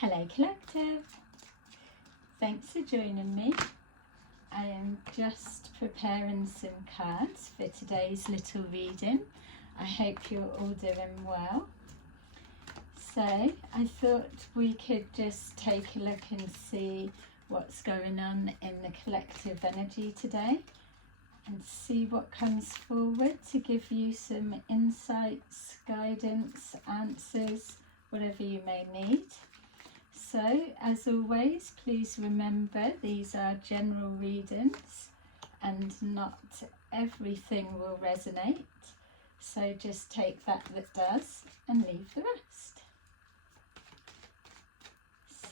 Hello Collective, thanks for joining me. I am just preparing some cards for today's little reading. I hope you're all doing well. So I thought we could just take a look and see what's going on in the collective energy today and see what comes forward to give you some insights, guidance, answers, whatever you may need. So, as always, please remember these are general readings and not everything will resonate. So just take that does and leave the rest.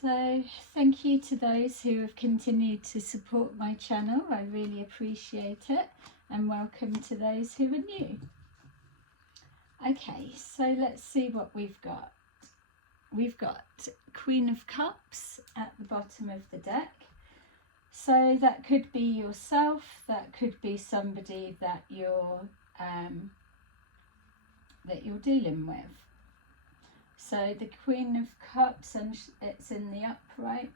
So thank you to those who have continued to support my channel. I really appreciate it, and welcome to those who are new. Okay, so let's see what we've got. We've got Queen of Cups at the bottom of the deck. So that could be yourself, that could be somebody that you're dealing with. So the Queen of Cups, and it's in the upright.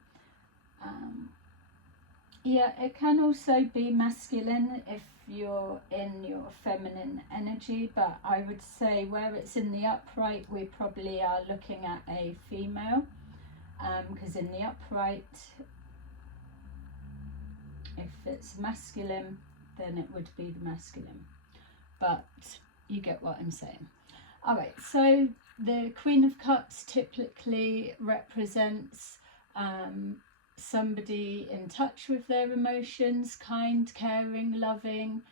Yeah, it can also be masculine if you're in your feminine energy, but I would say where it's in the upright, we probably are looking at a female, because in the upright, if it's masculine, then it would be the masculine, but you get what I'm saying. All right, so the Queen of Cups typically represents somebody in touch with their emotions, kind, caring, loving,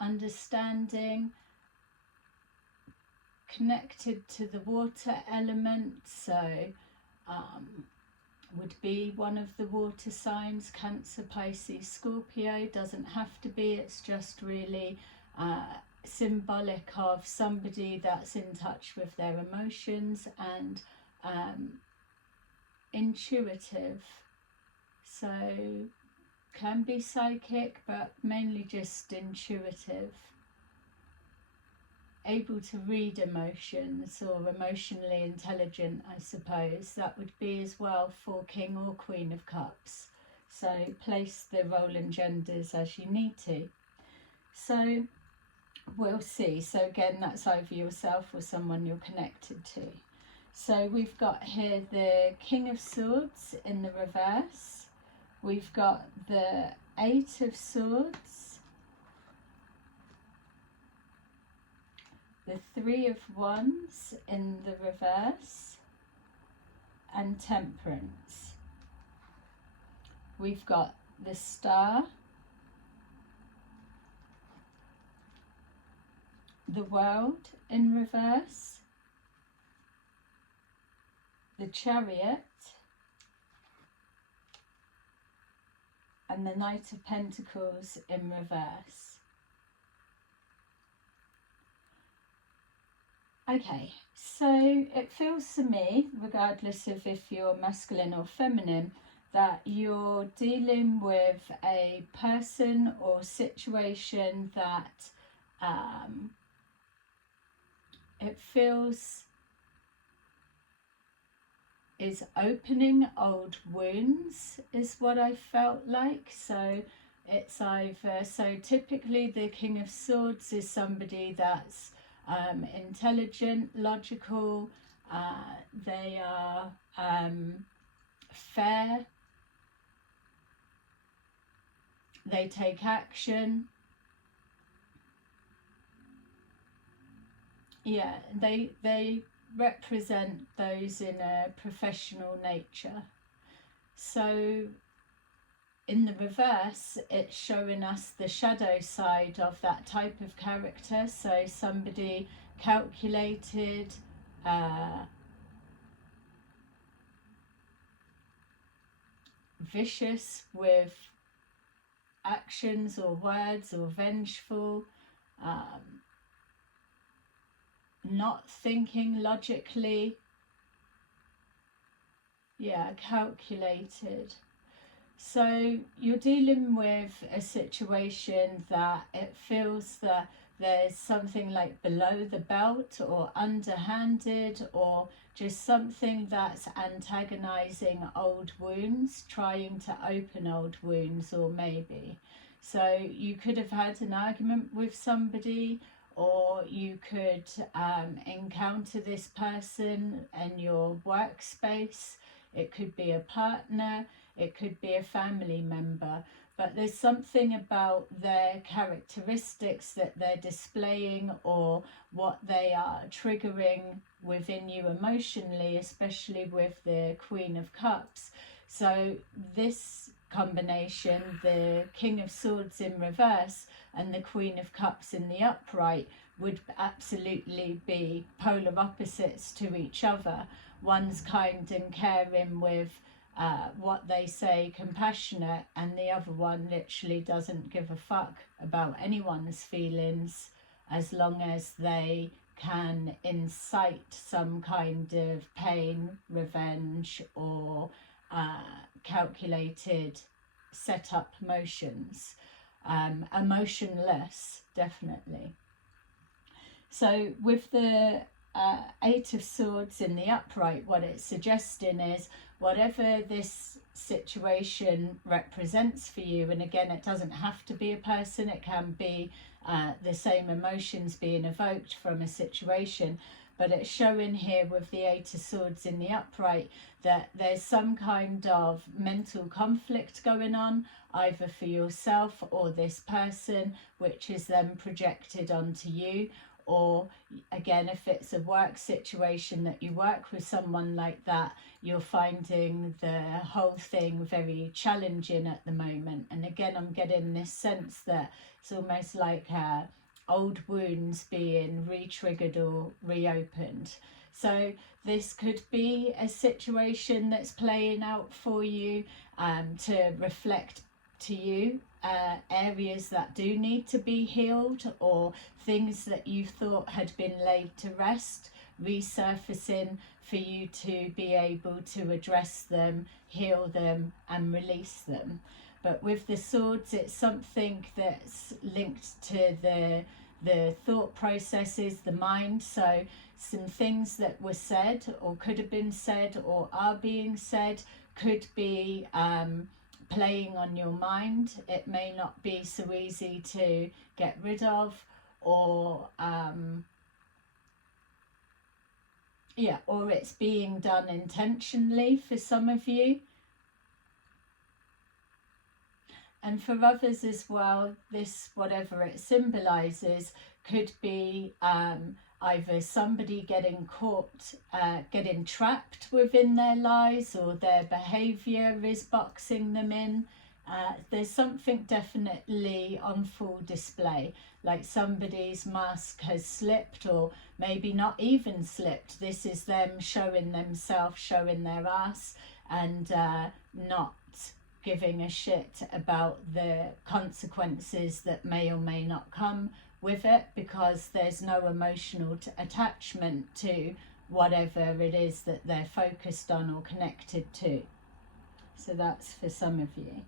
understanding, connected to the water element. So would be one of the water signs, Cancer, Pisces, Scorpio. Doesn't have to be, it's just really symbolic of somebody that's in touch with their emotions and intuitive. So can be psychic, but mainly just intuitive, able to read emotions, or emotionally intelligent, I suppose. That would be as well for King or Queen of Cups. So place the role and genders as you need to. So we'll see. So again, that's either yourself or someone you're connected to. So we've got here the King of Swords in the reverse. We've got the Eight of Swords, the Three of Wands in the reverse, and Temperance. We've got the Star, the World in reverse, the Chariot, and the Knight of Pentacles in reverse. Okay, so it feels to me, regardless of if you're masculine or feminine, that you're dealing with a person or situation that it feels is opening old wounds, is what I felt like. So it's either, so typically the King of Swords is somebody that's intelligent, logical, they are fair, they take action. Yeah, they represent those in a professional nature. So in the reverse, it's showing us the shadow side of that type of character. So somebody calculated, vicious with actions or words, or vengeful, not thinking logically, yeah, calculated. So you're dealing with a situation that it feels that there's something like below the belt or underhanded, or just something that's antagonizing old wounds, trying to open old wounds, or maybe. So you could have had an argument with somebody, or you could encounter this person in your workspace. It could be a partner, it could be a family member, but there's something about their characteristics that they're displaying, or what they are triggering within you emotionally, especially with the Queen of Cups. So this combination, the King of Swords in reverse and the Queen of Cups in the upright, would absolutely be polar opposites to each other. One's kind and caring with what they say, compassionate, and the other one literally doesn't give a fuck about anyone's feelings, as long as they can incite some kind of pain, revenge, or calculated set up motions. Emotionless, definitely. So with the Eight of Swords in the upright, what it's suggesting is whatever this situation represents for you, and again, it doesn't have to be a person, it can be the same emotions being evoked from a situation, but it's showing here with the Eight of Swords in the upright that there's some kind of mental conflict going on, either for yourself or this person, which is then projected onto you. Or again, if it's a work situation that you work with someone like that, you're finding the whole thing very challenging at the moment. And again, I'm getting this sense that it's almost like old wounds being re-triggered or reopened. So this could be a situation that's playing out for you to reflect to you areas that do need to be healed, or things that you thought had been laid to rest resurfacing for you to be able to address them, heal them, and release them. But with the swords, it's something that's linked to the thought processes, the mind. So some things that were said, or could have been said, or are being said, could be playing on your mind. It may not be so easy to get rid of, or or it's being done intentionally for some of you. And for others as well, this, whatever it symbolizes, could be either somebody getting caught, getting trapped within their lies, or their behavior is boxing them in. There's something definitely on full display, like somebody's mask has slipped, or maybe not even slipped. This is them showing themselves, showing their ass, and not giving a shit about the consequences that may or may not come with it, because there's no emotional attachment to whatever it is that they're focused on or connected to. So that's for some of you.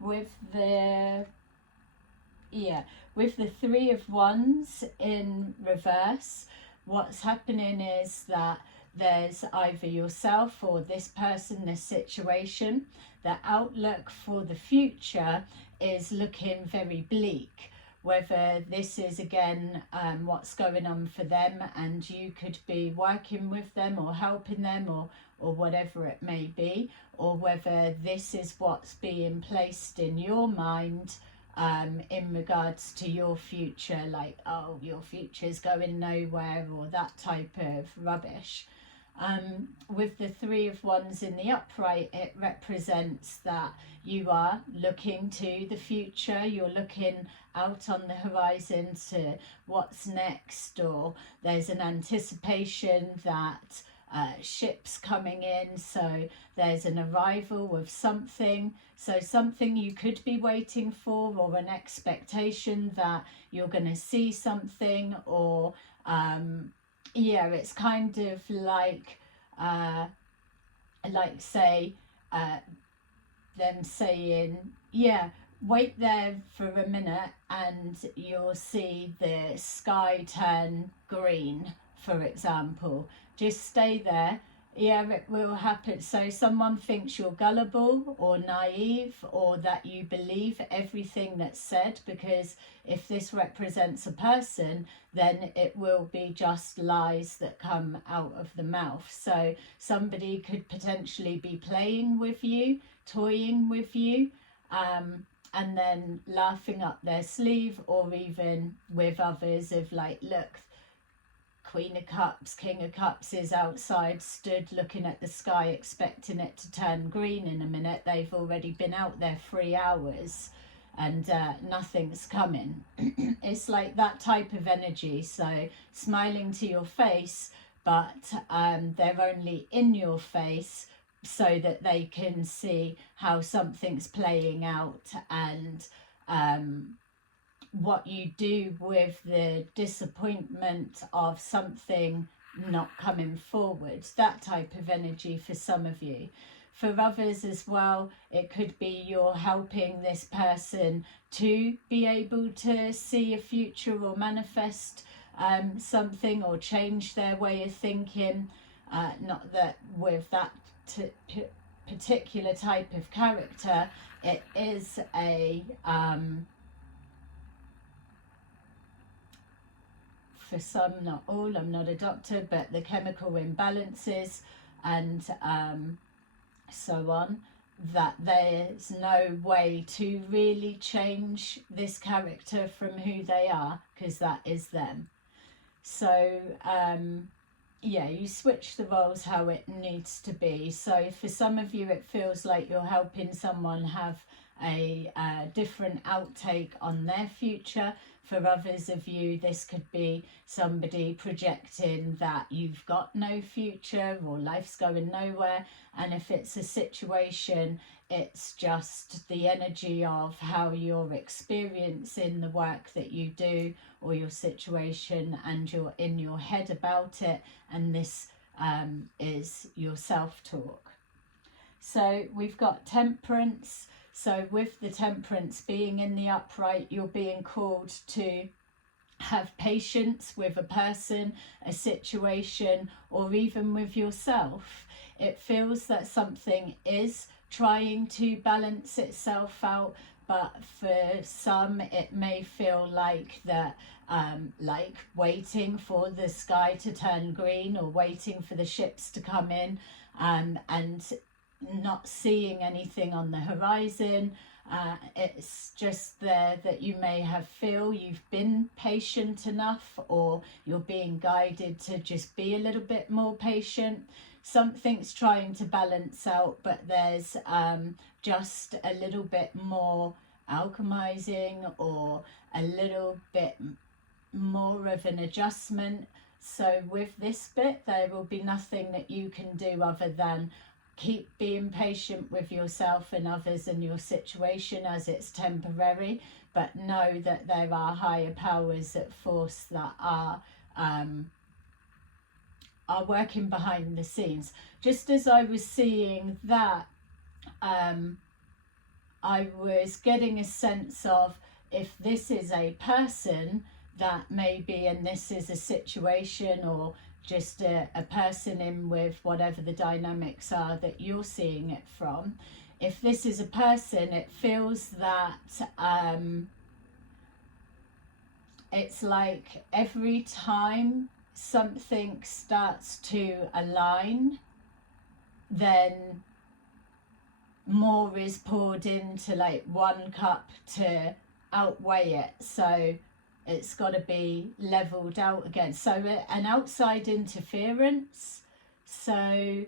With the Three of Wands in reverse, what's happening is that there's either yourself or this person, this situation, the outlook for the future is looking very bleak. Whether this is again what's going on for them, and you could be working with them or helping them, or whatever it may be, or whether this is what's being placed in your mind in regards to your future, like, oh, your future's going nowhere, or that type of rubbish. With the Three of Wands in the upright, it represents that you are looking to the future, you're looking out on the horizon to what's next, or there's an anticipation that ships coming in, so there's an arrival of something, so something you could be waiting for, or an expectation that you're going to see something, or it's kind of like say them saying, wait there for a minute and you'll see the sky turn green, for example. Just stay there. Yeah, it will happen. So someone thinks you're gullible or naive, or that you believe everything that's said, because if this represents a person, then it will be just lies that come out of the mouth. So somebody could potentially be playing with you, toying with you, and then laughing up their sleeve, or even with others of like, look, Queen of Cups, King of Cups is outside, stood looking at the sky, expecting it to turn green in a minute. They've already been out there 3 hours and nothing's coming. It's like that type of energy. So smiling to your face, but they're only in your face so that they can see how something's playing out, and what you do with the disappointment of something not coming forward. That type of energy for some of you. For others as well, it could be you're helping this person to be able to see a future or manifest something, or change their way of thinking. Not that with that particular type of character, it is a for some, not all, I'm not a doctor, but the chemical imbalances and so on, that there's no way to really change this character from who they are, because that is them. So yeah, you switch the roles how it needs to be. So for some of you, it feels like you're helping someone have a different outtake on their future. For others of you, this could be somebody projecting that you've got no future or life's going nowhere. And if it's a situation, it's just the energy of how you're experiencing the work that you do, or your situation, and you're in your head about it. And this is your self-talk. So we've got Temperance. So with the Temperance being in the upright, you're being called to have patience with a person, a situation, or even with yourself. It feels that something is trying to balance itself out, but for some it may feel like that, like waiting for the sky to turn green, or waiting for the ships to come in, and not seeing anything on the horizon. It's just there that you may feel you've been patient enough, or you're being guided to just be a little bit more patient. Something's trying to balance out, but there's just a little bit more alchemizing, or a little bit more of an adjustment. So with this bit, there will be nothing that you can do other than keep being patient with yourself and others and your situation, as it's temporary, but know that there are higher powers at force that are working behind the scenes. Just as I was seeing that, I was getting a sense of, if this is a person that may be, and this is a situation, or just a person in with whatever the dynamics are that you're seeing it from. If this is a person, it feels that it's like every time something starts to align, then more is poured into like one cup to outweigh it. So it's got to be leveled out again. So an outside interference. So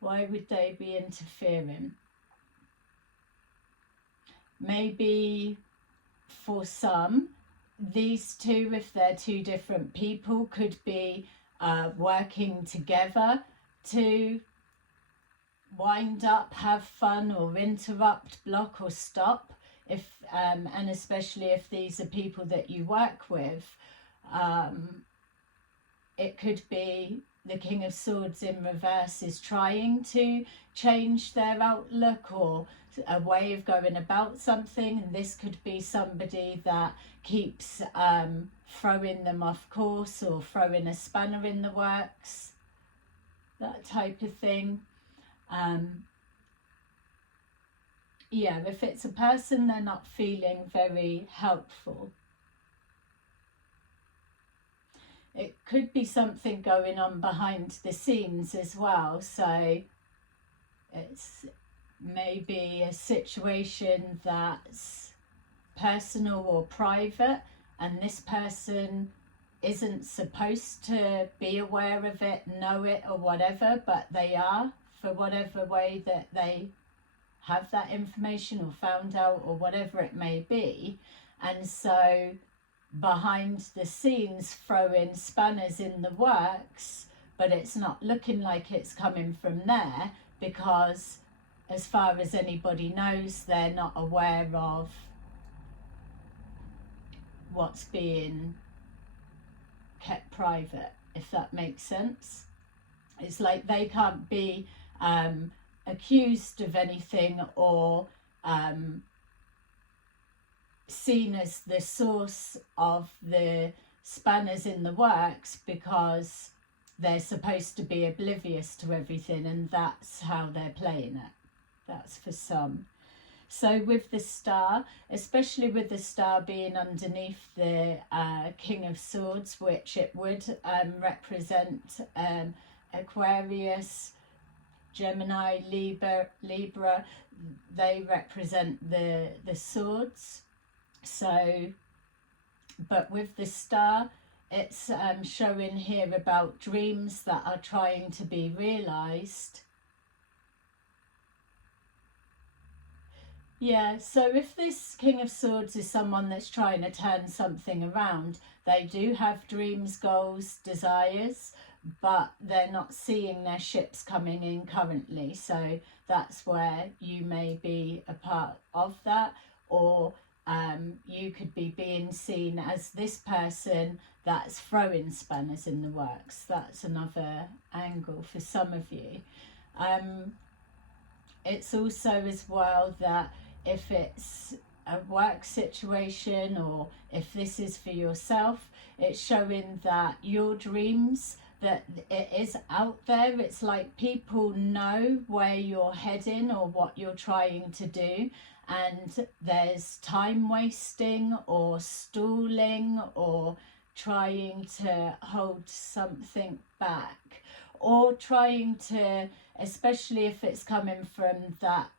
why would they be interfering? Maybe for some, these two, if they're two different people, could be working together to wind up, have fun, or interrupt, block, or stop. If and especially if these are people that you work with, it could be the King of Swords in reverse is trying to change their outlook or a way of going about something, and this could be somebody that keeps throwing them off course or throwing a spanner in the works, that type of thing. Yeah, if it's a person, they're not feeling very helpful. It could be something going on behind the scenes as well. So it's maybe a situation that's personal or private, and this person isn't supposed to be aware of it, know it or whatever, but they are, for whatever way that they have that information or found out or whatever it may be. And so behind the scenes throwing spanners in the works, but it's not looking like it's coming from there, because as far as anybody knows, they're not aware of what's being kept private, if that makes sense. It's like they can't be accused of anything or seen as the source of the spanners in the works, because they're supposed to be oblivious to everything, and that's how they're playing it. That's for some. So with the star, especially with the star being underneath the King of Swords, which it would represent Aquarius, Gemini, Libra, they represent the swords. So, but with the star, it's showing here about dreams that are trying to be realized. Yeah, so if this King of Swords is someone that's trying to turn something around, they do have dreams, goals, desires, but they're not seeing their ships coming in currently. So that's where you may be a part of that, or you could be being seen as this person that's throwing spanners in the works. That's another angle for some of you. It's also as well that if it's a work situation, or if this is for yourself, it's showing that your dreams, that it is out there. It's like people know where you're heading or what you're trying to do, and there's time wasting or stalling or trying to hold something back, or trying to, especially if it's coming from that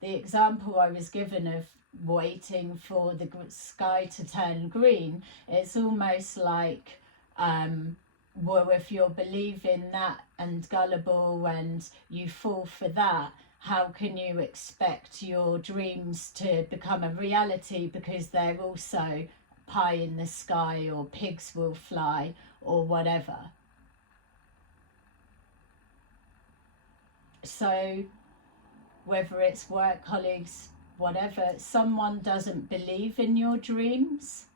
the example I was given of waiting for the sky to turn green, it's almost like, well, if you're believing that and gullible and you fall for that, how can you expect your dreams to become a reality, because they're also pie in the sky or pigs will fly or whatever. So whether it's work colleagues, whatever, someone doesn't believe in your dreams,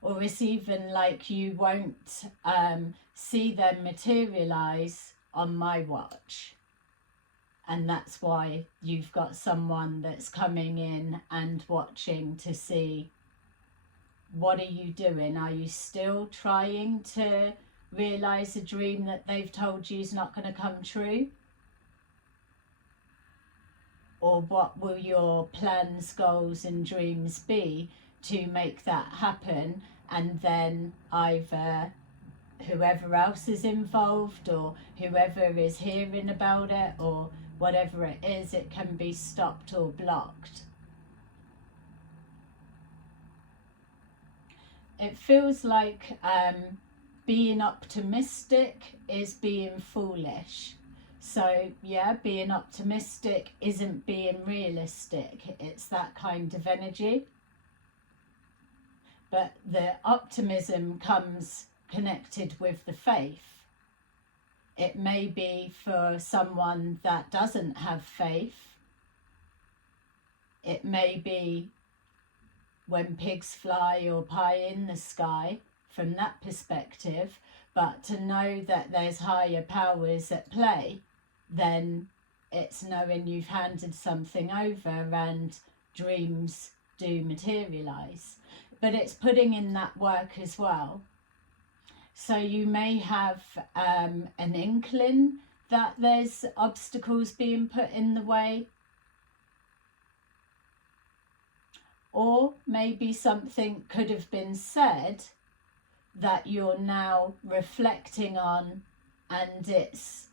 or it's even like you won't see them materialize on my watch, and that's why you've got someone that's coming in and watching to see, what are you doing? Are you still trying to realize a dream that they've told you is not going to come true? Or what will your plans, goals and dreams be to make that happen? And then either whoever else is involved or whoever is hearing about it or whatever it is, it can be stopped or blocked. It feels like being optimistic is being foolish. So yeah, being optimistic isn't being realistic. It's that kind of energy. But the optimism comes connected with the faith. It may be for someone that doesn't have faith. It may be when pigs fly or pie in the sky from that perspective, but to know that there's higher powers at play, then it's knowing you've handed something over and dreams do materialize. But it's putting in that work as well. So you may have an inkling that there's obstacles being put in the way, or maybe something could have been said that you're now reflecting on, and it's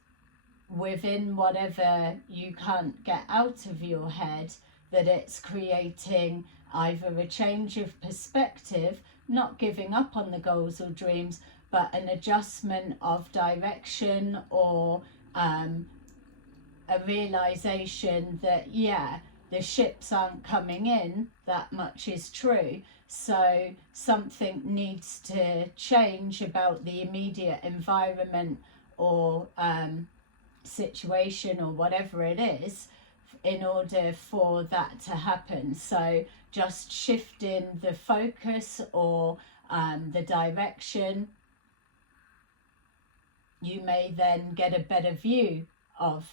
within whatever you can't get out of your head, that it's creating either a change of perspective, not giving up on the goals or dreams, but an adjustment of direction, or a realization that, yeah, the ships aren't coming in, that much is true. So something needs to change about the immediate environment or situation or whatever it is in order for that to happen. So just shifting the focus or the direction, you may then get a better view of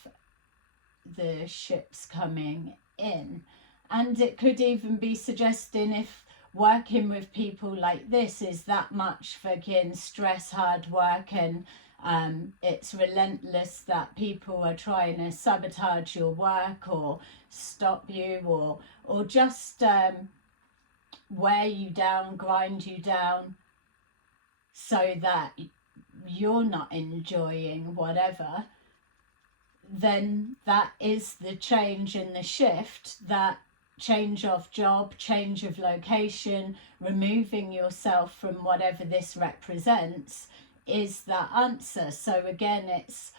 the ships coming in. And it could even be suggesting, if working with people like this is that much fucking stress, hard work, and it's relentless, that people are trying to sabotage your work or stop you, or just wear you down, grind you down, so that you're not enjoying whatever, then that is the change and the shift, that change of job, change of location, removing yourself from whatever this represents is that answer. So again, it's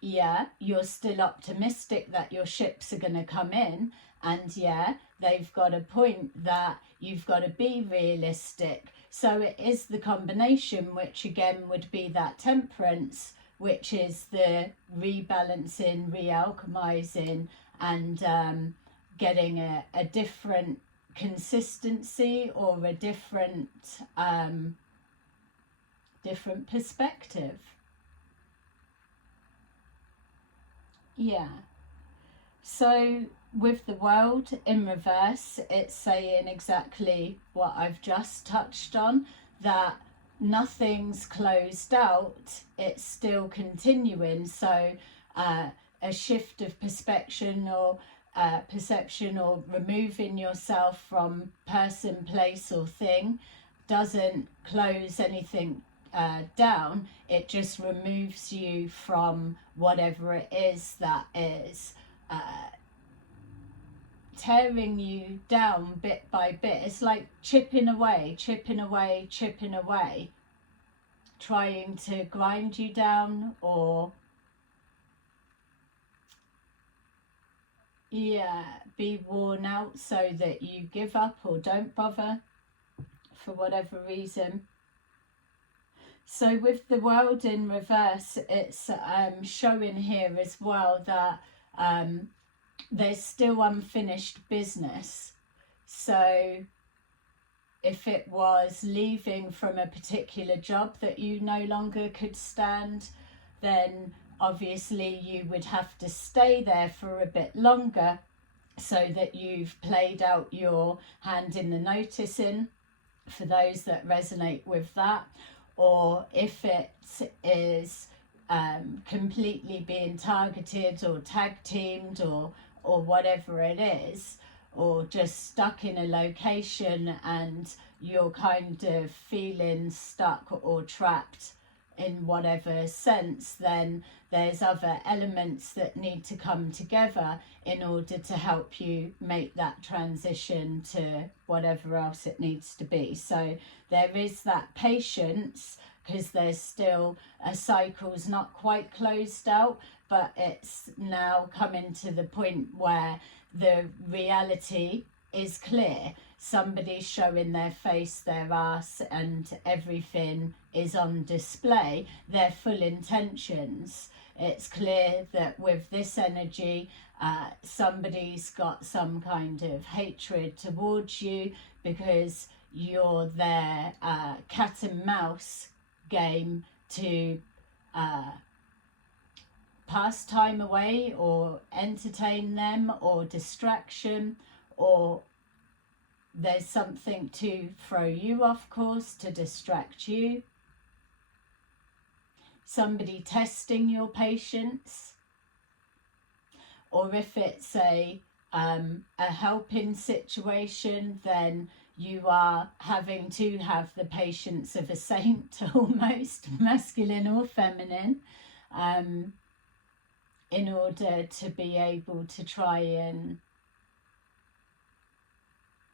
yeah, you're still optimistic that your ships are going to come in, and yeah, they've got a point that you've got to be realistic. So it is the combination, which again would be that temperance, which is the rebalancing, realchemizing, and getting a different consistency or a different different perspective. Yeah. So with the world in reverse, it's saying exactly what I've just touched on, that nothing's closed out, it's still continuing. So a shift of perception or removing yourself from person, place or thing doesn't close anything down. It just removes you from whatever it is that is tearing you down bit by bit. It's like chipping away, trying to grind you down, or yeah, be worn out so that you give up or don't bother for whatever reason. So with the world in reverse, it's showing here as well that there's still unfinished business. So if it was leaving from a particular job that you no longer could stand, then obviously you would have to stay there for a bit longer so that you've played out your hand in the notice in, for those that resonate with that. Or if it is completely being targeted or tag teamed or whatever it is, or just stuck in a location and you're kind of feeling stuck or trapped in whatever sense, then there's other elements that need to come together in order to help you make that transition to whatever else it needs to be. So there is that patience, because there's still a cycle's not quite closed out, but it's now coming to the point where the reality is clear. Somebody's showing their face, their ass, and everything is on display, their full intentions. It's clear that with this energy, somebody's got some kind of hatred towards you because you're their cat and mouse game to pass time away or entertain them or distraction, or there's something to throw you off course, to distract you. Somebody testing your patience, or if it's a helping situation, then you are having to have the patience of a saint, almost, masculine or feminine, in order to be able to try and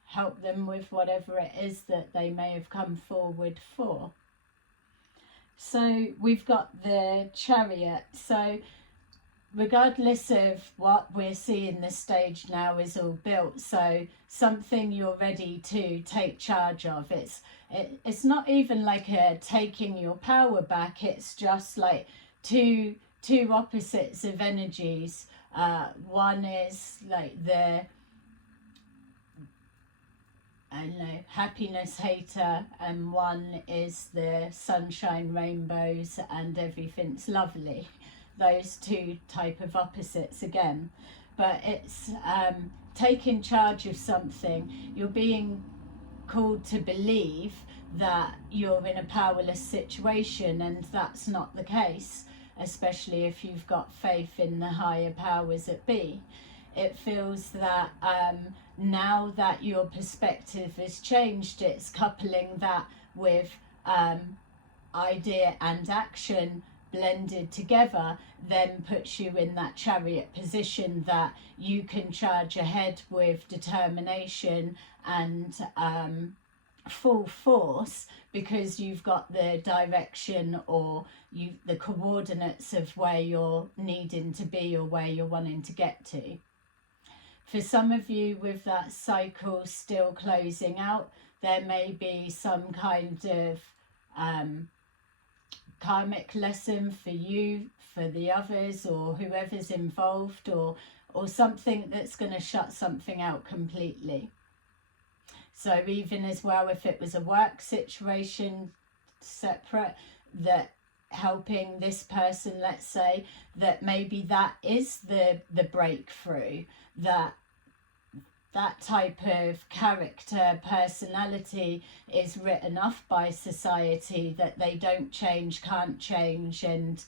help them with whatever it is that they may have come forward for. So we've got the Chariot. So regardless of what we're seeing, the stage now is all built. So something you're ready to take charge of. It's not even like a taking your power back. It's just like two opposites of energies. One is like the, I don't know, happiness hater, and one is the sunshine, rainbows, and everything's lovely. Those two type of opposites again. But it's taking charge of something. You're being called to believe that you're in a powerless situation, and that's not the case, especially if you've got faith in the higher powers that be. It feels that now that your perspective has changed, it's coupling that with idea and action blended together, then puts you in that Chariot position that you can charge ahead with determination and full force, because you've got the direction or the coordinates of where you're needing to be or where you're wanting to get to. For some of you, with that cycle still closing out, there may be some kind of karmic lesson for you, for the others, or whoever's involved, or something that's going to shut something out completely. So even as well, if it was a work situation separate, that helping this person, let's say, that maybe that is the breakthrough, that type of character, personality is written off by society, that they don't change, can't change, and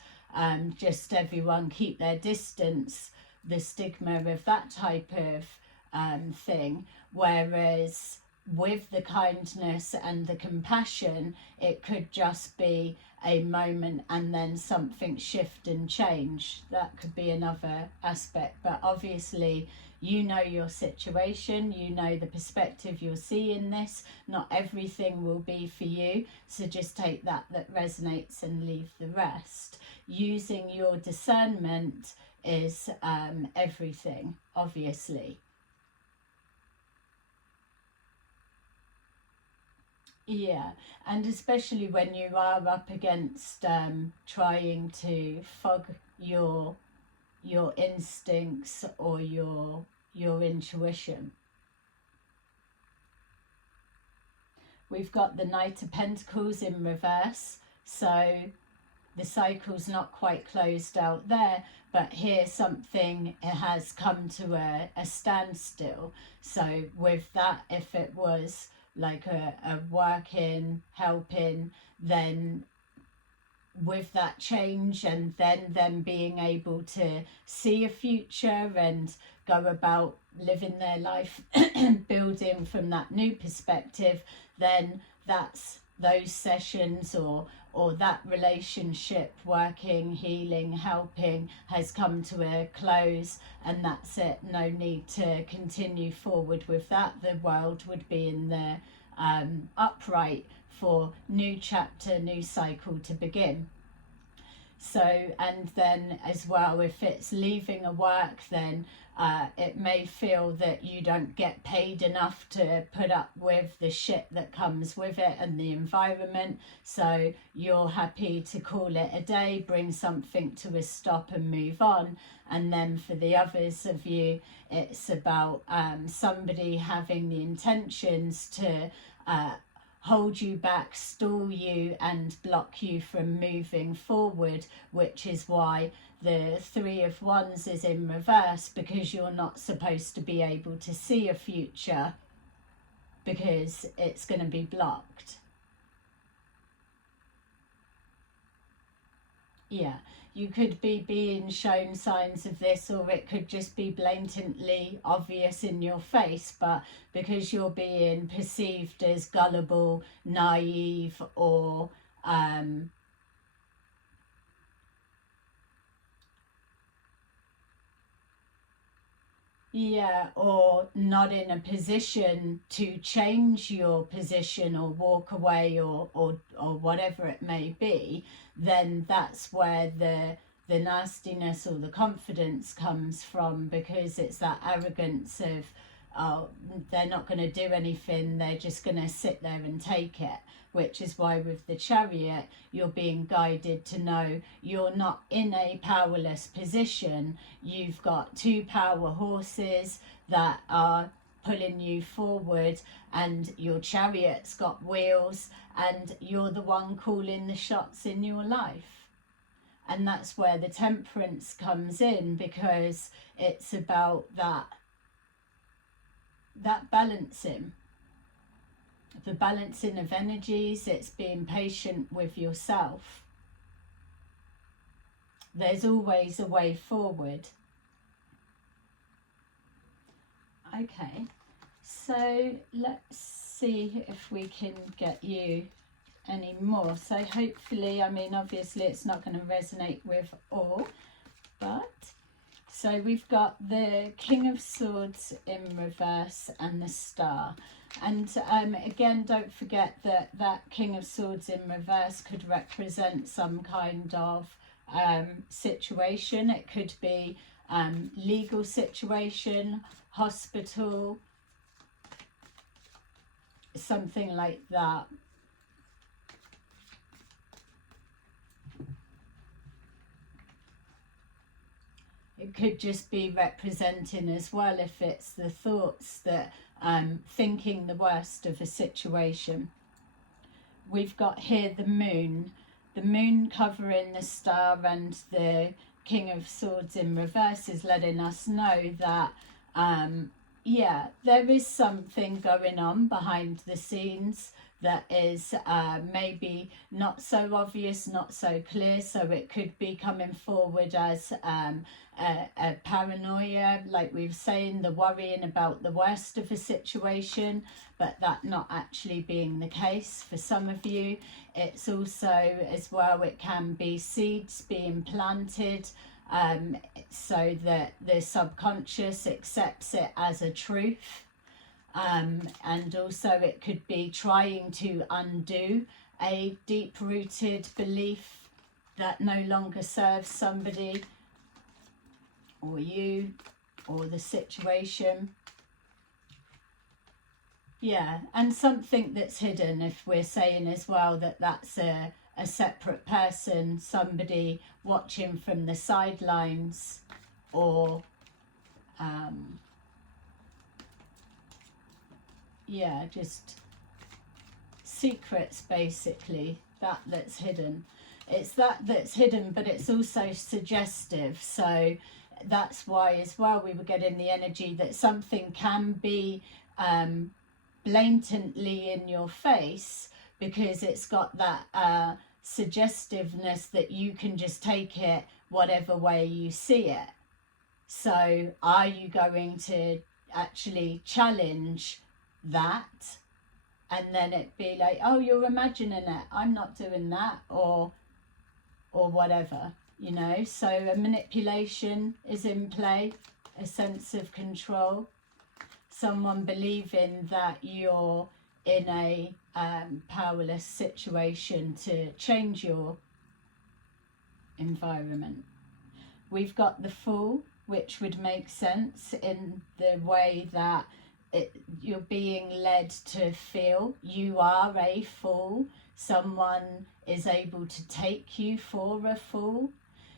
just everyone keep their distance, the stigma of that type of thing. Whereas with the kindness and the compassion, it could just be a moment and then something shift and change. That could be another aspect. But obviously, you know your situation, you know the perspective you'll see in this. Not everything will be for you, so just take that resonates and leave the rest. Using your discernment is everything, obviously. Yeah, and especially when you are up against trying to fog your instincts or your intuition. We've got the Knight of Pentacles in reverse, so the cycle's not quite closed out there, but here something has come to a standstill. So with that, if it was like a working, helping, then with that change and then them being able to see a future and go about living their life building from that new perspective, then that's those sessions or that relationship working, healing, helping has come to a close, and that's it. No need to continue forward with that. The world would be in the upright for new chapter, new cycle to begin. So, and then as well, if it's leaving a work, then it may feel that you don't get paid enough to put up with the shit that comes with it and the environment. So you're happy to call it a day, bring something to a stop and move on. And then for the others of you, it's about somebody having the intentions to hold you back, stall you and block you from moving forward, which is why the Three of Wands is in reverse, because you're not supposed to be able to see a future because it's going to be blocked. Yeah, you could be being shown signs of this, or it could just be blatantly obvious in your face, but because you're being perceived as gullible, naive, or yeah, or not in a position to change your position or walk away, or whatever it may be, then that's where the nastiness or the confidence comes from, because it's that arrogance of, oh, they're not going to do anything, they're just going to sit there and take it. Which is why with the Chariot, you're being guided to know you're not in a powerless position. You've got two power horses that are pulling you forward, and your Chariot's got wheels, and you're the one calling the shots in your life. And that's where the Temperance comes in, because it's about that balancing. The balancing of energies, it's being patient with yourself. There's always a way forward. Okay, so let's see if we can get you any more. So hopefully, I mean, obviously it's not going to resonate with all, but so we've got the King of Swords in reverse and the Star. And again, don't forget that that King of Swords in reverse could represent some kind of situation. It could be legal situation, hospital, something like that. It could just be representing as well, if it's the thoughts that thinking the worst of a situation. We've got here the moon covering the Star, and the King of Swords in reverse is letting us know that yeah, there is something going on behind the scenes that is maybe not so obvious, not so clear. So it could be coming forward as a paranoia, like we were saying, the worrying about the worst of a situation, but that not actually being the case for some of you. It's also as well, it can be seeds being planted, so that the subconscious accepts it as a truth. And also it could be trying to undo a deep-rooted belief that no longer serves somebody or you or the situation. Yeah, and something that's hidden, if we're saying as well that that's a separate person, somebody watching from the sidelines, or yeah, just secrets basically, that's hidden. It's that's hidden, but it's also suggestive. So that's why as well we were getting the energy that something can be blatantly in your face, because it's got that suggestiveness that you can just take it whatever way you see it. So are you going to actually challenge that, and then it be like, oh, you're imagining it, I'm not doing that, or whatever, you know? So a manipulation is in play, a sense of control, someone believing that you're in a powerless situation to change your environment. We've got the Fool, which would make sense in the way that you're being led to feel you are a fool. Someone is able to take you for a fool.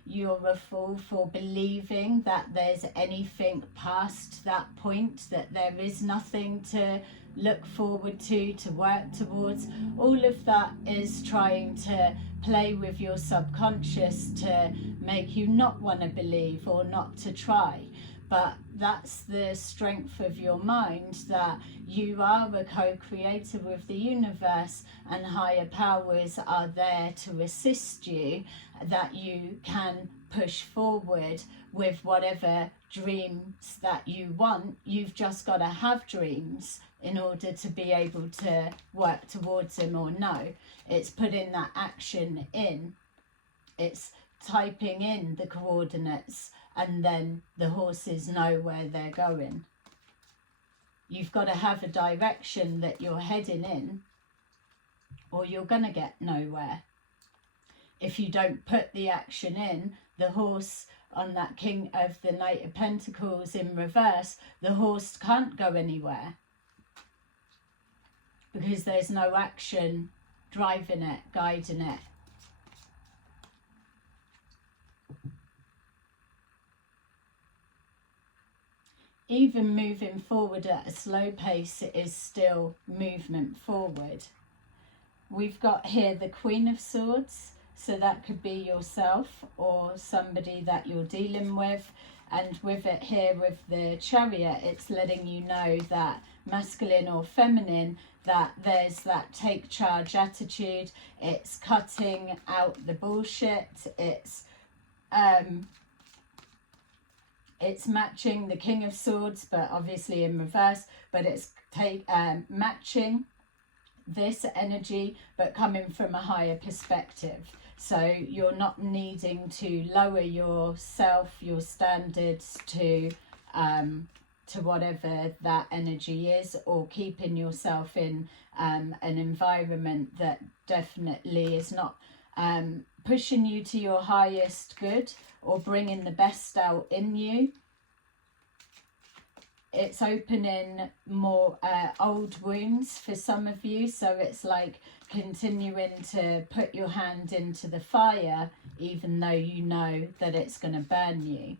You're a fool for believing that there's anything past that point, that there is nothing to look forward to work towards. All of that is trying to play with your subconscious to make you not want to believe or not to try. But that's the strength of your mind, that you are a co-creator with the universe and higher powers are there to assist you, that you can push forward with whatever dreams that you want. You've just got to have dreams in order to be able to work towards them or no. It's putting that action in. It's typing in the coordinates and then the horses know where they're going. You've got to have a direction that you're heading in or you're going to get nowhere. If you don't put the action in, the horse on that King of the Knight of Pentacles in reverse, the horse can't go anywhere because there's no action driving it, guiding it. Even moving forward at a slow pace is still movement forward. We've got here the Queen of Swords, so that could be yourself or somebody that you're dealing with. And with it here with the Chariot, it's letting you know that masculine or feminine, that there's that take charge attitude. It's cutting out the bullshit. It's matching the King of Swords, but obviously in reverse. But it's matching this energy, but coming from a higher perspective. So you're not needing to lower yourself, your standards to whatever that energy is, or keeping yourself in an environment that definitely is not pushing you to your highest good or bringing the best out in you. It's opening more old wounds for some of you, so it's like continuing to put your hand into the fire even though you know that it's going to burn you.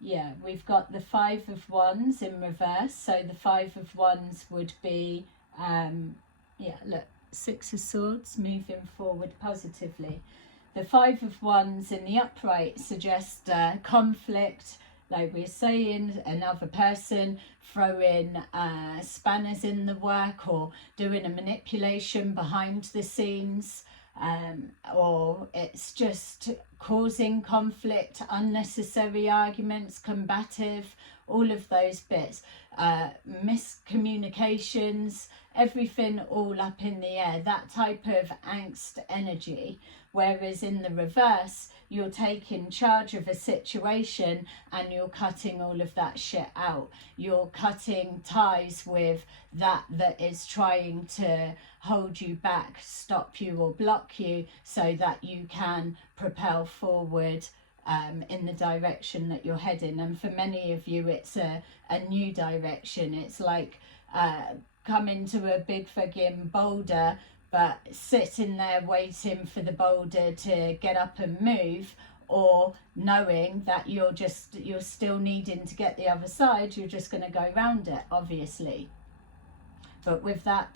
Yeah, we've got the Five of Wands in reverse, so the Five of Wands would be yeah, look, Six of Swords, moving forward positively. The Five of Wands in the upright suggests conflict, like we're saying, another person throwing spanners in the work or doing a manipulation behind the scenes, or it's just causing conflict, unnecessary arguments, combative, all of those bits, miscommunications, everything all up in the air, that type of angst energy. Whereas in the reverse, you're taking charge of a situation and you're cutting all of that shit out. You're cutting ties with that is trying to hold you back, stop you or block you, so that you can propel forward in the direction that you're heading. And for many of you, it's a new direction. It's like coming to a big fucking boulder, but sitting there waiting for the boulder to get up and move, or knowing that you're still needing to get the other side, you're just going to go round it, obviously. But with that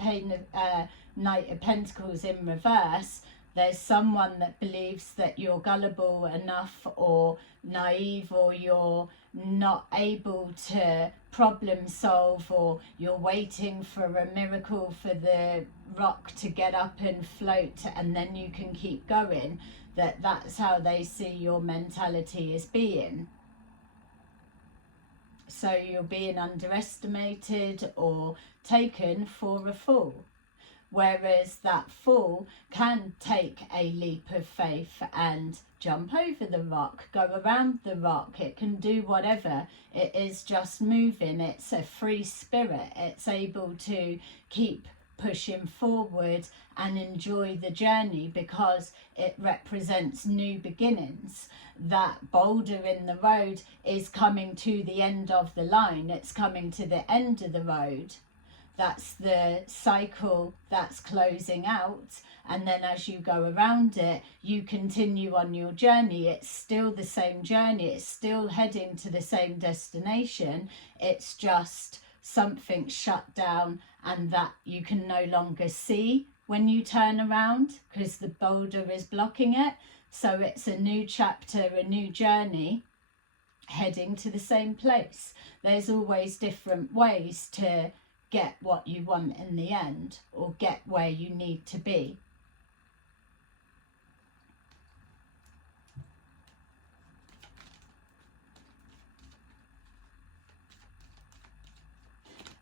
Knight of Pentacles in reverse, there's someone that believes that you're gullible enough or naive, or you're not able to problem solve, or you're waiting for a miracle for the rock to get up and float and then you can keep going. That's how they see your mentality as being. So you're being underestimated or taken for a fool. whereas that fool can take a leap of faith and jump over the rock, go around the rock. It can do whatever. It is just moving. It's a free spirit. It's able to keep pushing forward and enjoy the journey because it represents new beginnings. That boulder in the road is coming to the end of the line. It's coming to the end of the road. That's the cycle that's closing out, and then as you go around it, you continue on your journey. It's still the same journey. It's still heading to the same destination. It's just something shut down and that you can no longer see when you turn around because the boulder is blocking it. So it's a new chapter, a new journey heading to the same place. There's always different ways to get what you want in the end, or get where you need to be.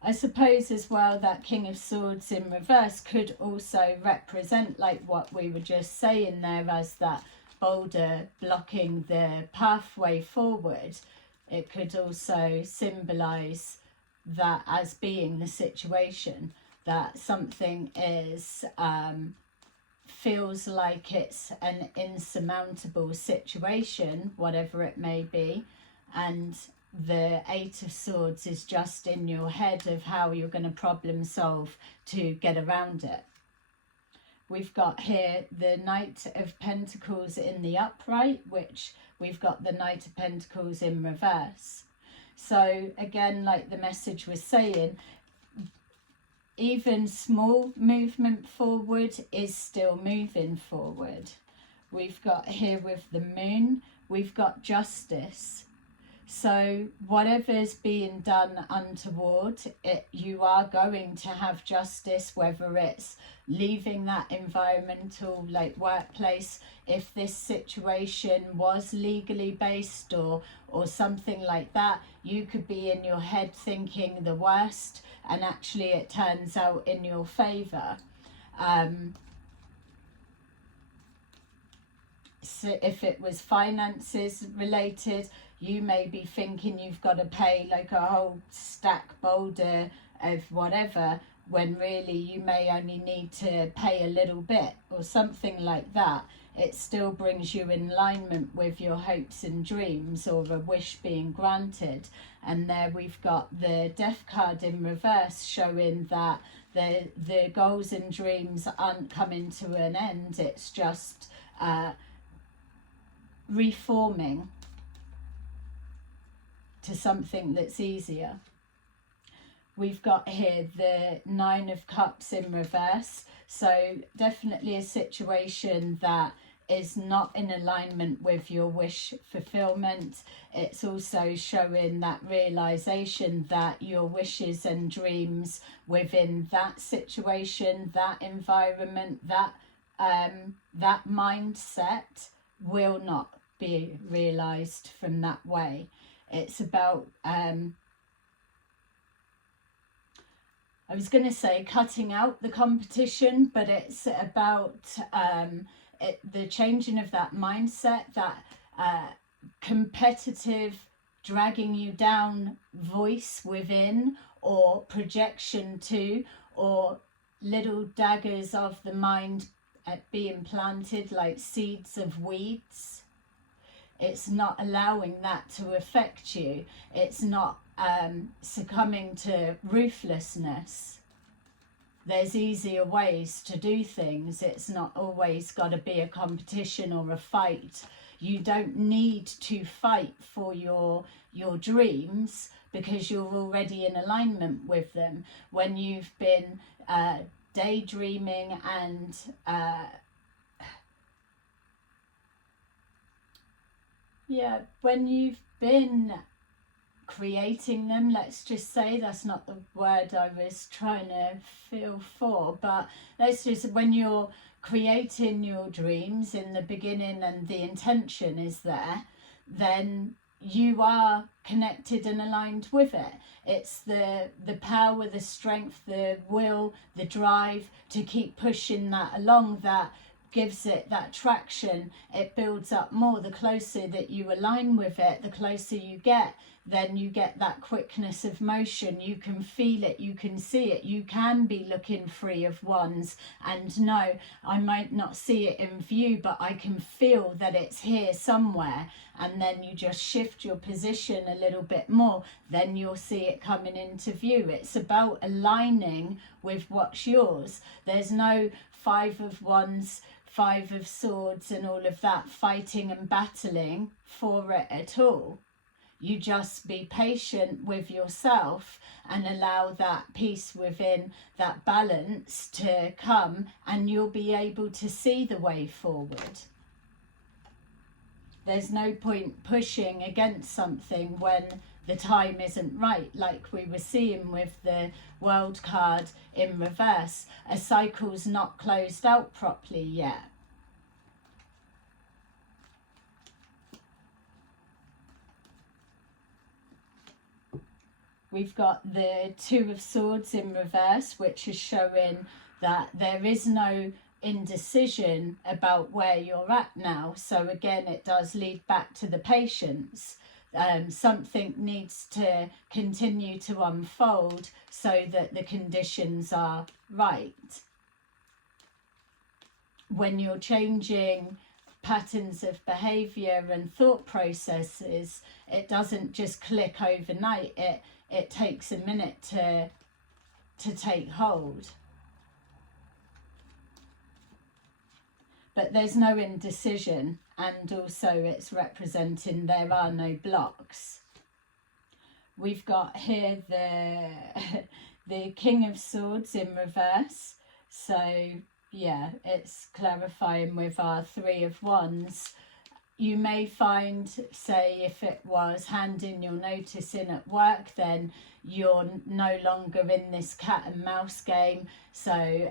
I suppose as well that King of Swords in reverse could also represent, like what we were just saying there, as that boulder blocking the pathway forward. It could also symbolize that as being the situation, that something is feels like it's an insurmountable situation, whatever it may be, and the Eight of Swords is just in your head of how you're going to problem solve to get around it. We've got here the Knight of Pentacles in the upright, which we've got the Knight of Pentacles in reverse. So again, like the message was saying, even small movement forward is still moving forward. We've got here with the Moon, we've got justice. So whatever's being done untoward, you are going to have justice, whether it's leaving that environmental like workplace, if this situation was legally based or something like that, you could be in your head thinking the worst and actually it turns out in your favor. So if it was finances related, you may be thinking you've got to pay like a whole stack boulder of whatever, when really you may only need to pay a little bit or something like that. It still brings you in alignment with your hopes and dreams, or a wish being granted. And there we've got the Death card in reverse, showing that the goals and dreams aren't coming to an end. It's just reforming to something that's easier. We've got here the Nine of Cups in reverse. So definitely a situation that is not in alignment with your wish fulfillment. It's also showing that realization that your wishes and dreams within that situation, that environment, that mindset will not be realized from that way. It's about I was going to say cutting out the competition, but it's about the changing of that mindset, that competitive, dragging you down voice within, or projection to, or little daggers of the mind being planted like seeds of weeds. It's not allowing that to affect you. It's not succumbing to ruthlessness. There's easier ways to do things. It's not always got to be a competition or a fight. You don't need to fight for your dreams because you're already in alignment with them. When you've been daydreaming and when you've been creating them, let's just say, that's not the word I was trying to feel for, but let's just, when you're creating your dreams in the beginning and the intention is there, then you are connected and aligned with it. It's the power, the strength, the will, the drive to keep pushing that along that gives it that traction. It builds up more. The closer that you align with it, the closer you get, then you get that quickness of motion. You can feel it, you can see it. You can be looking free of ones and no, I might not see it in view, but I can feel that it's here somewhere. And then you just shift your position a little bit more, then you'll see it coming into view. It's about aligning with what's yours. There's no 5 of Wands, 5 of Swords and all of that fighting and battling for it at all. You just be patient with yourself and allow that peace within, that balance to come, and you'll be able to see the way forward. There's no point pushing against something when the time isn't right, like we were seeing with the World card in reverse. A cycle's not closed out properly yet. We've got the 2 of Swords in reverse, which is showing that there is no indecision about where you're at now. So again, it does lead back to the patience. Something needs to continue to unfold so that the conditions are right. When you're changing patterns of behavior and thought processes, it doesn't just click overnight. It takes a minute to take hold. But there's no indecision, and also it's representing there are no blocks. We've got here the King of Swords in reverse. So yeah, it's clarifying with our 3 of Wands. You may find, say, if it was handing your notice in at work, then you're no longer in this cat and mouse game. So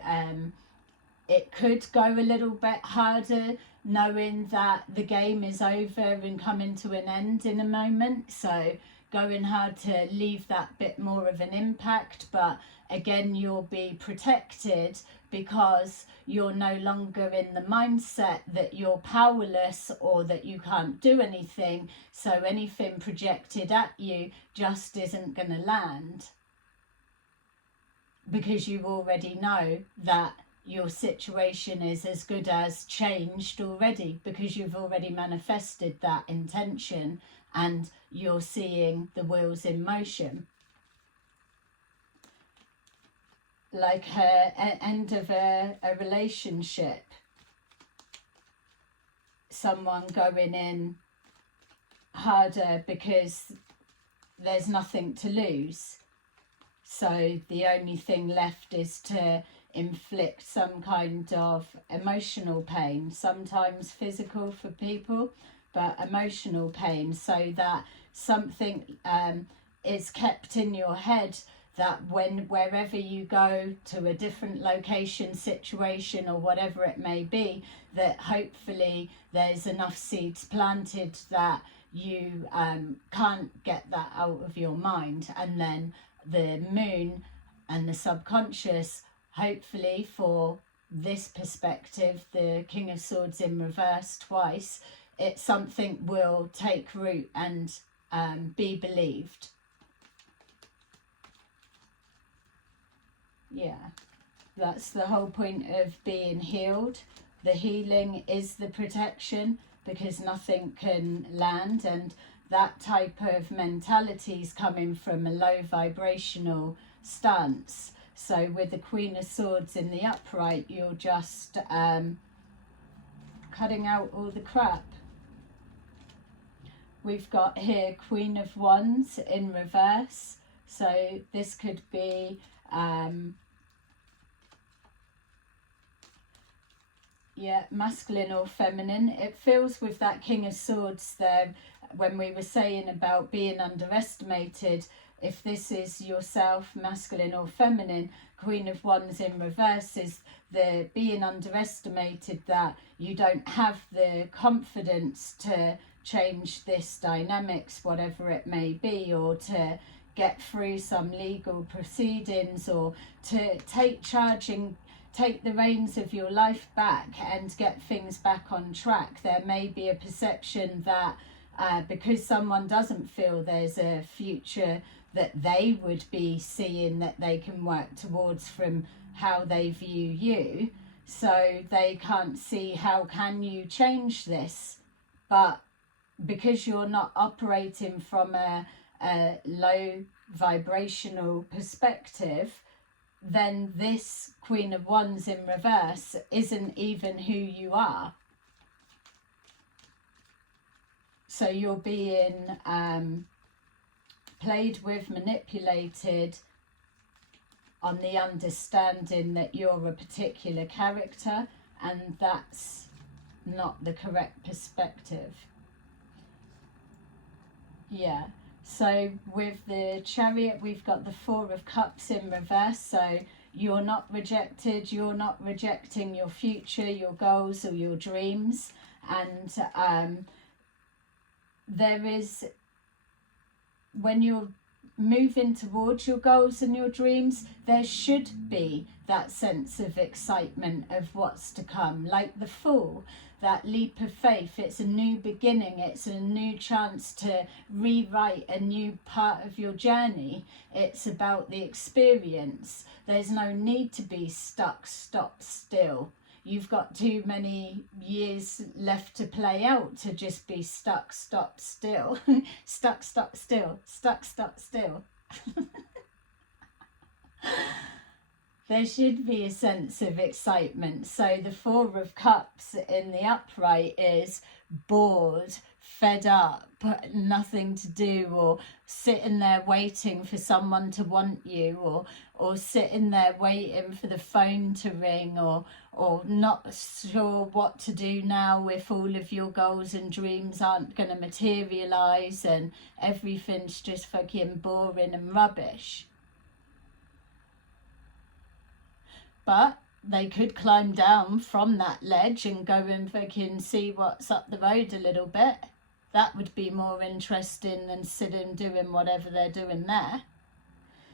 it could go a little bit harder knowing that the game is over and coming to an end in a moment. So going hard to leave that bit more of an impact. But again, you'll be protected because you're no longer in the mindset that you're powerless or that you can't do anything. So anything projected at you just isn't going to land, because you already know that your situation is as good as changed already, because you've already manifested that intention and you're seeing the wheels in motion. Like an end of a relationship, someone going in harder because there's nothing to lose. So the only thing left is to inflict some kind of emotional pain, sometimes physical for people, but emotional pain, so that something is kept in your head, that wherever you go to a different location, situation or whatever it may be, that hopefully there's enough seeds planted that you can't get that out of your mind. And then the moon and the subconscious, hopefully for this perspective, the King of Swords in reverse twice, something will take root and be believed. Yeah, that's the whole point of being healed. The healing is the protection, because nothing can land, and that type of mentality is coming from a low vibrational stance. So with the Queen of Swords in the upright, you're just cutting out all the crap. We've got here Queen of Wands in reverse. So this could be masculine or feminine. It feels with that King of Swords there, when we were saying about being underestimated, if this is yourself, masculine or feminine, Queen of Wands in reverse is the being underestimated, that you don't have the confidence to change this dynamics, whatever it may be, or to get through some legal proceedings, or to take charge and take the reins of your life back and get things back on track. There may be a perception that because someone doesn't feel there's a future that they would be seeing that they can work towards from how they view you, so they can't see how can you change this. But because you're not operating from a low vibrational perspective, then this Queen of Wands in reverse isn't even who you are. So you're being played with, manipulated, on the understanding that you're a particular character, and that's not the correct perspective. Yeah. So with the Chariot, we've got the Four of Cups in reverse. So you're not rejected, you're not rejecting your future, your goals or your dreams. And there is, when you're moving towards your goals and your dreams, there should be that sense of excitement of what's to come. Like the Fool, that leap of faith, it's a new beginning, it's a new chance to rewrite a new part of your journey. It's about the experience. There's no need to be stuck, stop, still. You've got too many years left to play out to just be stuck, stop, still. Stuck, stop, still. Stuck, stop, still. There should be a sense of excitement. So the Four of Cups in the upright is bored, fed up, nothing to do, or sitting there waiting for someone to want you, or sitting there waiting for the phone to ring, or not sure what to do now if all of your goals and dreams aren't going to materialise and everything's just fucking boring and rubbish. But they could climb down from that ledge and go and fucking see what's up the road a little bit. That would be more interesting than sitting doing whatever they're doing there.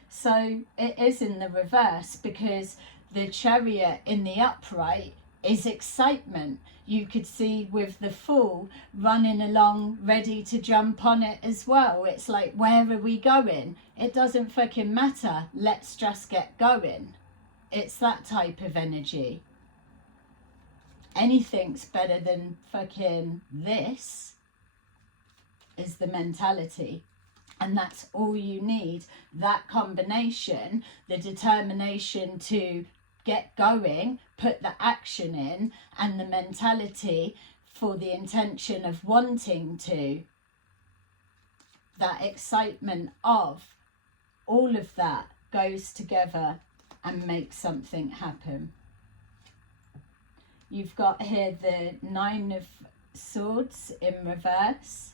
So it is in the reverse, because the Chariot in the upright is excitement. You could see with the Fool running along ready to jump on it as well. It's like, where are we going? It doesn't fucking matter. Let's just get going. It's that type of energy. Anything's better than fucking this is the mentality. And that's all you need. That combination, the determination to get going, put the action in, and the mentality for the intention of wanting to. That excitement of all of that goes together and make something happen. You've got here the Nine of Swords in reverse.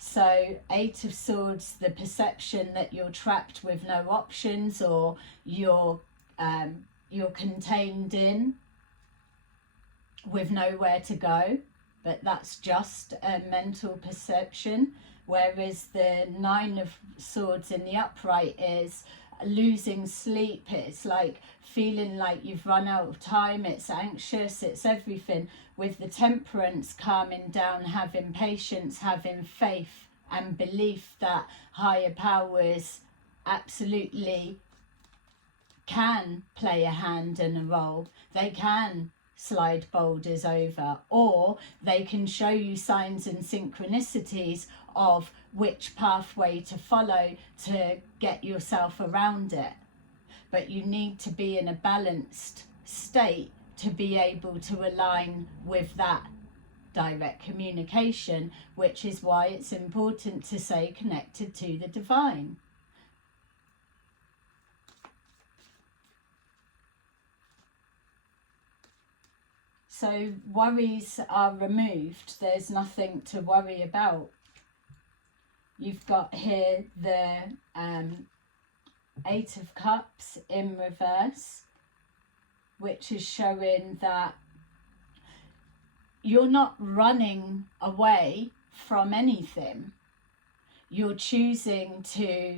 So Eight of Swords, the perception that you're trapped with no options, or you're contained in with nowhere to go, but that's just a mental perception. Whereas the Nine of Swords in the upright is losing sleep. It's like feeling like you've run out of time. It's anxious, it's everything. With the Temperance, calming down, having patience, having faith and belief that higher powers absolutely can play a hand and a role. They can slide boulders over, or they can show you signs and synchronicities of which pathway to follow to get yourself around it. But you need to be in a balanced state to be able to align with that direct communication, which is why it's important to stay connected to the divine. So worries are removed. There's nothing to worry about. You've got here the Eight of Cups in reverse, which is showing that you're not running away from anything. You're choosing to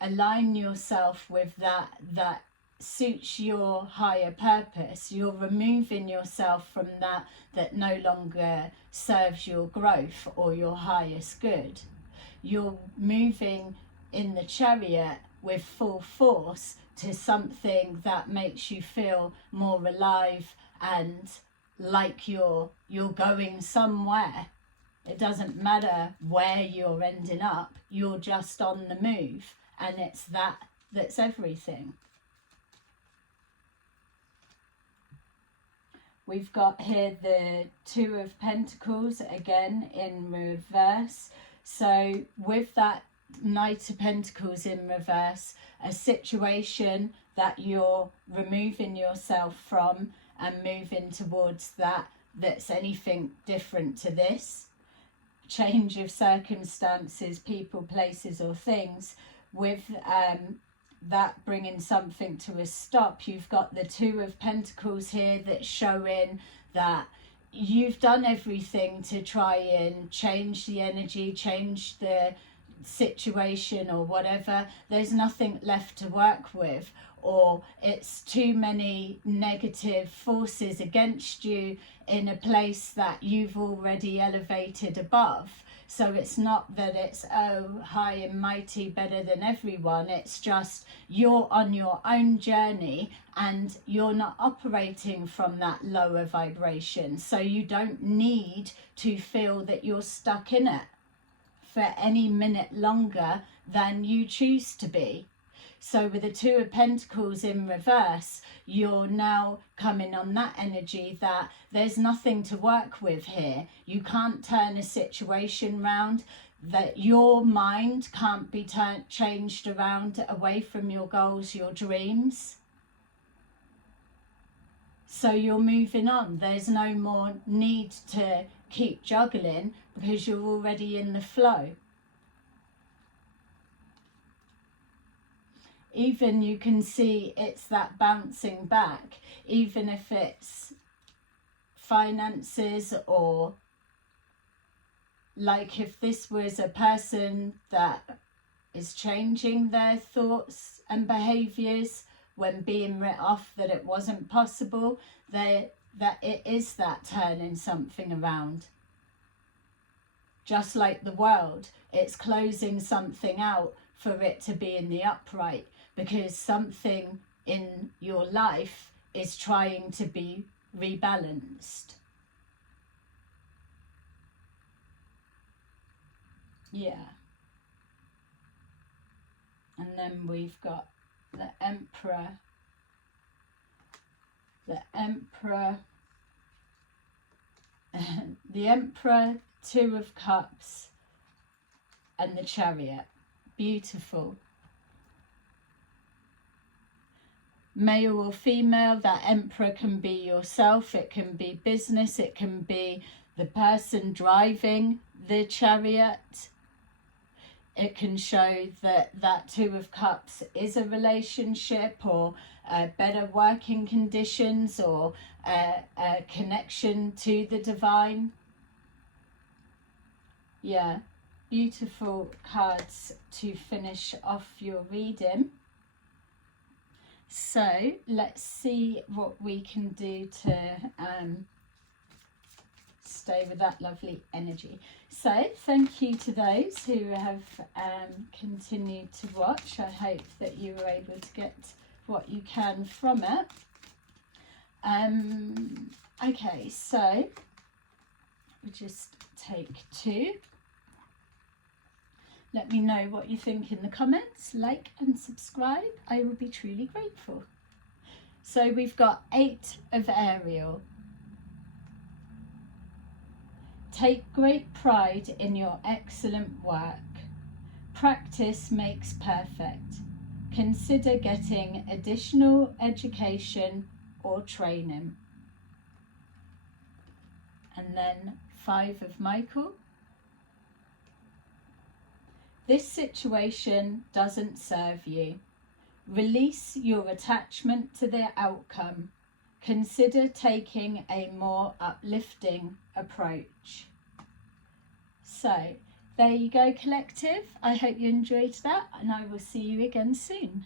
align yourself with that suits your higher purpose. You're removing yourself from that no longer serves your growth or your highest good. You're moving in the Chariot with full force to something that makes you feel more alive and like you're going somewhere. It doesn't matter where you're ending up, you're just on the move, and it's that's everything. We've got here the Two of Pentacles again in reverse. So with that Knight of Pentacles in reverse, a situation that you're removing yourself from and moving towards that's anything different to this. Change of circumstances, people, places or things. With that bringing something to a stop, you've got the Two of Pentacles here that's showing that you've done everything to try and change the energy, change the situation or whatever. There's nothing left to work with, or it's too many negative forces against you in a place that you've already elevated above. So it's not that it's, oh, high and mighty, better than everyone. It's just you're on your own journey and you're not operating from that lower vibration. So you don't need to feel that you're stuck in it for any minute longer than you choose to be. So with the Two of Pentacles in reverse, you're now coming on that energy that there's nothing to work with here. You can't turn a situation round, that your mind can't be changed around away from your goals, your dreams. So you're moving on. There's no more need to keep juggling because you're already in the flow. Even you can see it's that bouncing back, even if it's finances, or like if this was a person that is changing their thoughts and behaviours when being writ off that it wasn't possible, that it is that turning something around. Just like the world, it's closing something out for it to be in the upright, because something in your life is trying to be rebalanced. Yeah. And then we've got the Emperor. The Emperor. The Emperor, Two of Cups, and the Chariot. Beautiful. Male or female, that Emperor can be yourself, it can be business, it can be the person driving the Chariot. It can show that Two of Cups is a relationship, or better working conditions, or a connection to the divine. Yeah, beautiful cards to finish off your reading. So let's see what we can do to stay with that lovely energy. So thank you to those who have continued to watch. I hope that you were able to get what you can from it. Okay, so we'll just take two. Let me know what you think in the comments. Like and subscribe. I will be truly grateful. So we've got 8 of Ariel. Take great pride in your excellent work. Practice makes perfect. Consider getting additional education or training. And then 5 of Michael. This situation doesn't serve you. Release your attachment to the outcome. Consider taking a more uplifting approach. So there you go, collective. I hope you enjoyed that, and I will see you again soon.